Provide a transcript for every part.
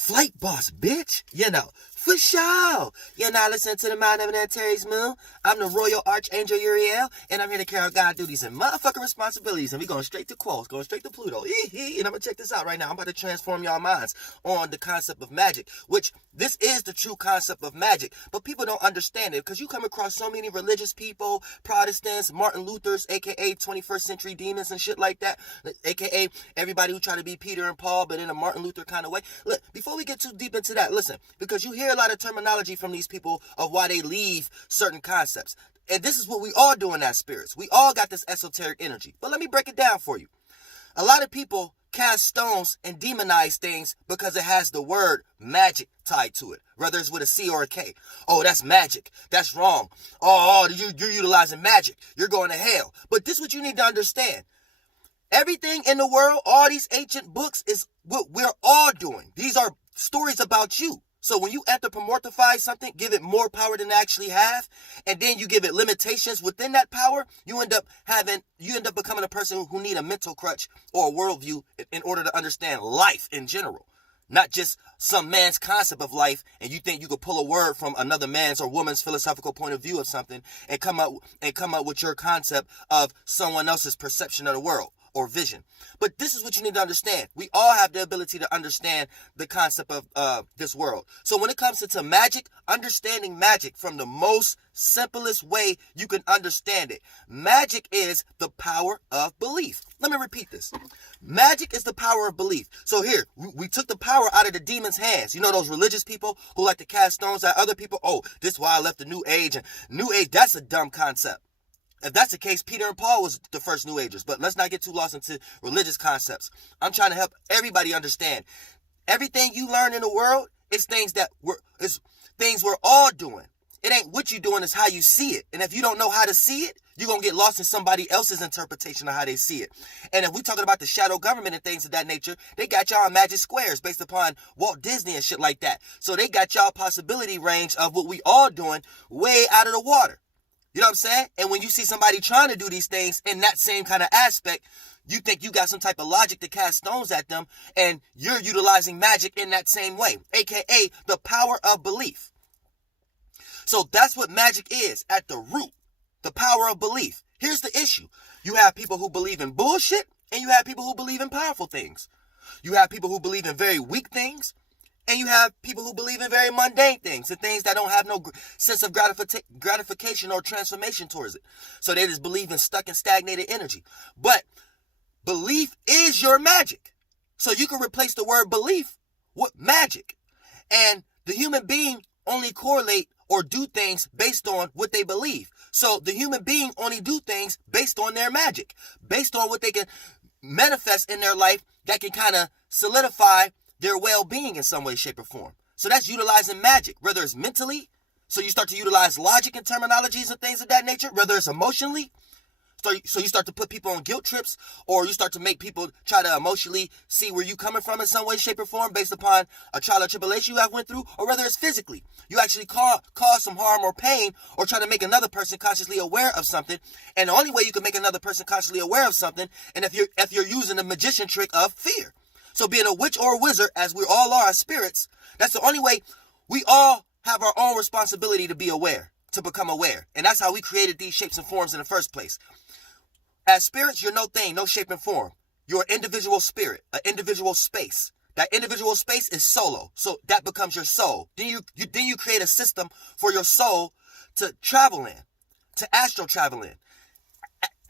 Flight boss, bitch. For sure. You're not listening to the Mind of an Antares Moon. I'm the Royal Archangel Uriel, and I'm here to carry out God duties and motherfucking responsibilities. And we're going straight to Quos, going straight to Pluto. And I'm going to check this out right now. I'm about to transform y'all minds on the concept of magic, which this is the true concept of magic. But people don't understand it because you come across so many religious people, Protestants, Martin Luther's, a.k.a. 21st century demons and shit like that, a.k.a. everybody who try to be Peter and Paul, but in a Martin Luther kind of way. Look, before we get too deep into that, listen, because you hear a lot of terminology from these people of why they leave certain concepts. And this is what we all do in that spirits. We all got this esoteric energy. But let me break it down for you. A lot of people cast stones and demonize things because it has the word magic tied to it, whether it's with a C or a K. Oh, that's magic. That's wrong. You're utilizing magic. You're going to hell. But this is what you need to understand. Everything in the world, all these ancient books is what we're all doing. These are stories about you. So when you anthropomorphize something, give it more power than it actually have, and then you give it limitations within that power, you end up becoming a person who need a mental crutch or a worldview in order to understand life in general. Not just some man's concept of life, and you think you could pull a word from another man's or woman's philosophical point of view of something and come up with your concept of someone else's perception of the world or vision. But this is what you need to understand. We all have the ability to understand the concept of this world. So when it comes to magic, understanding magic from the most simplest way you can understand it. Magic is the power of belief. Let me repeat this. Magic is the power of belief. So here, we took the power out of the demon's hands. You know those religious people who like to cast stones at other people? Oh, this is why I left the New Age. And New Age, that's a dumb concept. If that's the case, Peter and Paul was the first New Agers. But let's not get too lost into religious concepts. I'm trying to help everybody understand. Everything you learn in the world is things we're all doing. It ain't what you're doing, it's how you see it. And if you don't know how to see it, you're going to get lost in somebody else's interpretation of how they see it. And if we're talking about the shadow government and things of that nature, they got y'all in magic squares based upon Walt Disney and shit like that. So they got y'all possibility range of what we all doing way out of the water. You know what I'm saying? And when you see somebody trying to do these things in that same kind of aspect, you think you got some type of logic to cast stones at them, and you're utilizing magic in that same way, aka the power of belief. So that's what magic is at the root, the power of belief. Here's the issue. You have people who believe in bullshit, and you have people who believe in powerful things. You have people who believe in very weak things, and you have people who believe in very mundane things and things that don't have no sense of gratification or transformation towards it. So they just believe in stuck and stagnated energy. But belief is your magic. So you can replace the word belief with magic. And the human being only correlate or do things based on what they believe. So the human being only do things based on their magic, based on what they can manifest in their life that can kind of solidify their well-being in some way, shape, or form. So that's utilizing magic, whether it's mentally, so you start to utilize logic and terminologies and things of that nature, whether it's emotionally, so you start to put people on guilt trips, or you start to make people try to emotionally see where you coming from in some way, shape, or form based upon a trial or tribulation you have went through, or whether it's physically. You actually cause some harm or pain, or try to make another person consciously aware of something. And the only way you can make another person consciously aware of something, and if you're using the magician trick of fear. So being a witch or a wizard, as we all are as spirits, that's the only way. We all have our own responsibility to be aware, to become aware. And that's how we created these shapes and forms in the first place. As spirits, you're no thing, no shape and form. You're an individual spirit, an individual space. That individual space is solo. So that becomes your soul. Then you create a system for your soul to travel in, to astral travel in.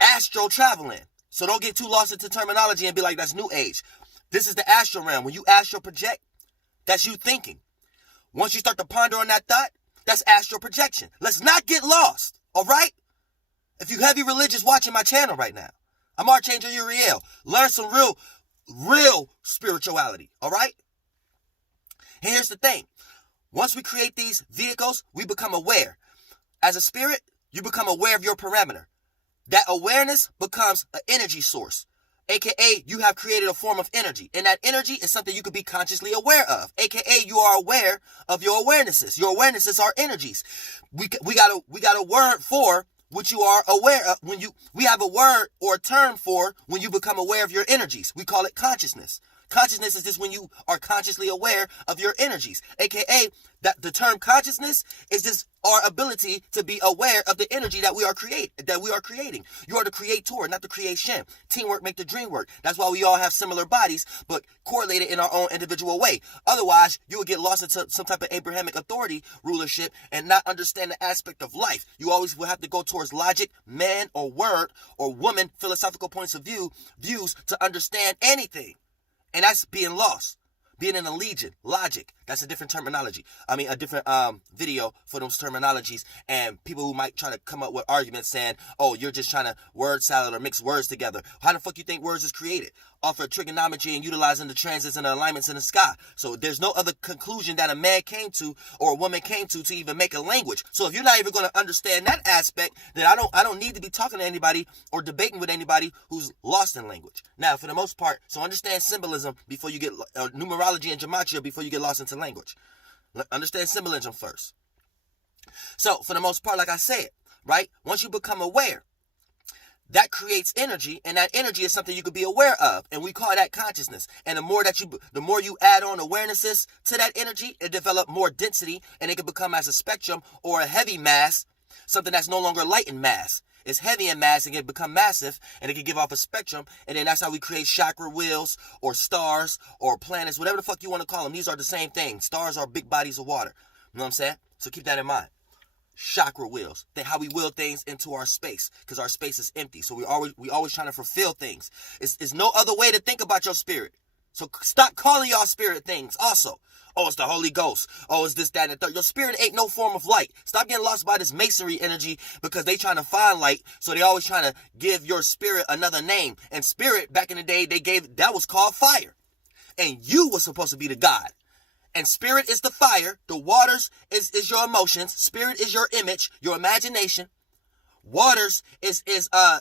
Astral travel in. So don't get too lost into terminology and be like, that's New Age. This is the astral realm. When you astral project, that's you thinking. Once you start to ponder on that thought, that's astral projection. Let's not get lost, all right? If you heavy religious watching my channel right now, I'm Archangel Uriel. Learn some real spirituality, all right? And here's the thing. Once we create these vehicles, we become aware. As a spirit, you become aware of your parameter. That awareness becomes an energy source. AKA, you have created a form of energy. And that energy is something you could be consciously aware of. AKA, you are aware of your awarenesses. Your awarenesses are energies. We got a word for what you are aware of. We have a word or a term for when you become aware of your energies. We call it consciousness. Consciousness is just when you are consciously aware of your energies, aka that the term consciousness is just our ability to be aware of the energy that we are creating. You are the creator, not the creation. Teamwork make the dream work. That's why we all have similar bodies, but correlated in our own individual way. Otherwise, you would get lost into some type of Abrahamic authority rulership and not understand the aspect of life. You always will have to go towards logic, man or word or woman, philosophical points of views to understand anything. And that's being lost. Being in a legion, logic, that's a different terminology. I mean, a different video for those terminologies. And people who might try to come up with arguments saying, oh, you're just trying to word salad or mix words together. How the fuck you think words is created? Off of trigonometry and utilizing the transits and the alignments in the sky. So there's no other conclusion that a man came to or a woman came to even make a language. So if you're not even going to understand that aspect, then I don't need to be talking to anybody or debating with anybody who's lost in language. Now, for the most part, so understand symbolism before you get numerology and gematria before you get lost into language. Understand symbolism first. So for the most part, like I said, right? Once you become aware, that creates energy, and that energy is something you could be aware of, and we call that consciousness. And the more you add on awarenesses to that energy, it develops more density, and it can become as a spectrum or a heavy mass, something that's no longer light in mass. It's heavy in mass and can become massive, and it can give off a spectrum, and then that's how we create chakra wheels or stars or planets, whatever the fuck you want to call them. These are the same thing. Stars are big bodies of water. You know what I'm saying? So keep that in mind. Chakra wheels, how we will things into our space, because our space is empty. So we always trying to fulfill things. It's no other way to think about your spirit. So stop calling y'all spirit things. Also, oh, it's the Holy Ghost. Oh, it's this, that, and the third. Your spirit ain't no form of light. Stop getting lost by this masonry energy because they trying to find light. So they always trying to give your spirit another name. And spirit, back in the day, that was called fire. And you was supposed to be the God. And spirit is the fire. The waters is your emotions. Spirit is your image, your imagination. Waters is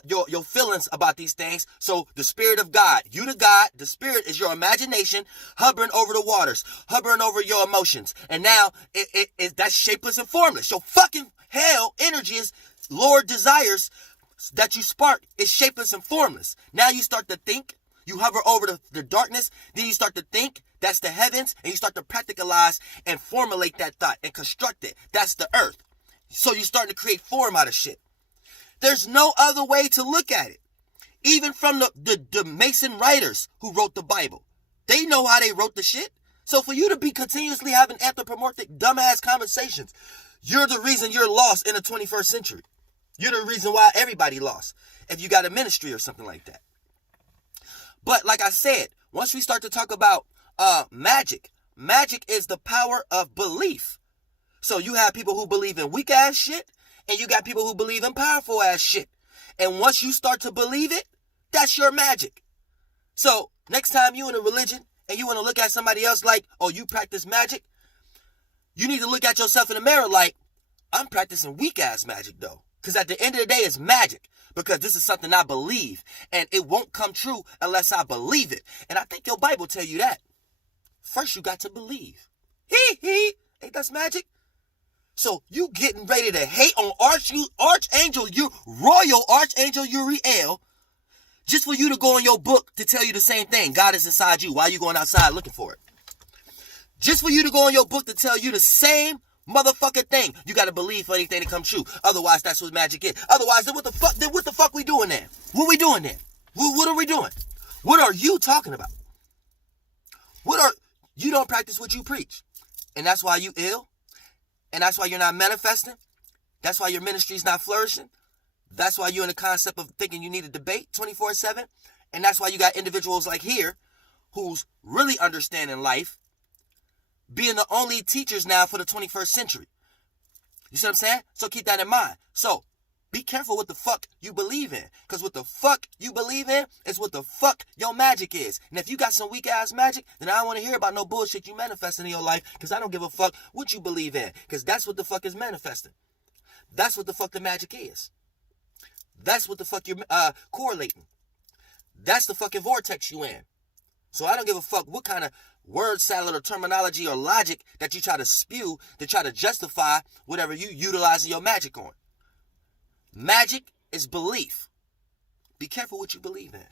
your feelings about these things. So the spirit of God, you the God, the spirit is your imagination hovering over the waters, hovering over your emotions. And now that's shapeless and formless. Your fucking hell energy is Lord desires that you spark is shapeless and formless. Now you start to think. You hover over the darkness, then you start to think, that's the heavens, and you start to practicalize and formulate that thought and construct it. That's the earth. So you're starting to create form out of shit. There's no other way to look at it. Even from the Mason writers who wrote the Bible. They know how they wrote the shit. So for you to be continuously having anthropomorphic dumbass conversations, you're the reason you're lost in the 21st century. You're the reason why everybody lost. If you got a ministry or something like that. But like I said, once we start to talk about magic is the power of belief. So you have people who believe in weak ass shit, and you got people who believe in powerful ass shit. And once you start to believe it, that's your magic. So next time you in a religion and you want to look at somebody else like, oh, you practice magic, you need to look at yourself in the mirror like, I'm practicing weak ass magic though. Because at the end of the day, it's magic. Because this is something I believe. And it won't come true unless I believe it. And I think your Bible tell you that. First, you got to believe. Ain't that magic? So you getting ready to hate on Royal Archangel Uriel just for you to go in your book to tell you the same thing. God is inside you. Why are you going outside looking for it? Just for you to go in your book to tell you the same motherfucking thing. You got to believe for anything to come true. Otherwise, that's what magic is. Otherwise, then what the fuck we doing there? What we doing there? What are we doing? What are you talking about? You don't practice what you preach. And that's why you ill. And that's why you're not manifesting. That's why your ministry's not flourishing. That's why you're in the concept of thinking you need a debate 24/7. And that's why you got individuals like here who's really understanding life, being the only teachers now for the 21st century. You see what I'm saying? So keep that in mind. So be careful what the fuck you believe in. Because what the fuck you believe in is what the fuck your magic is. And if you got some weak ass magic, then I don't want to hear about no bullshit you manifesting in your life. Because I don't give a fuck what you believe in. Because that's what the fuck is manifesting. That's what the fuck the magic is. That's what the fuck you're correlating. That's the fucking vortex you in. So I don't give a fuck what kind of word salad or terminology or logic that you try to spew to try to justify whatever you utilizing your magic on. Magic is belief. Be careful what you believe in.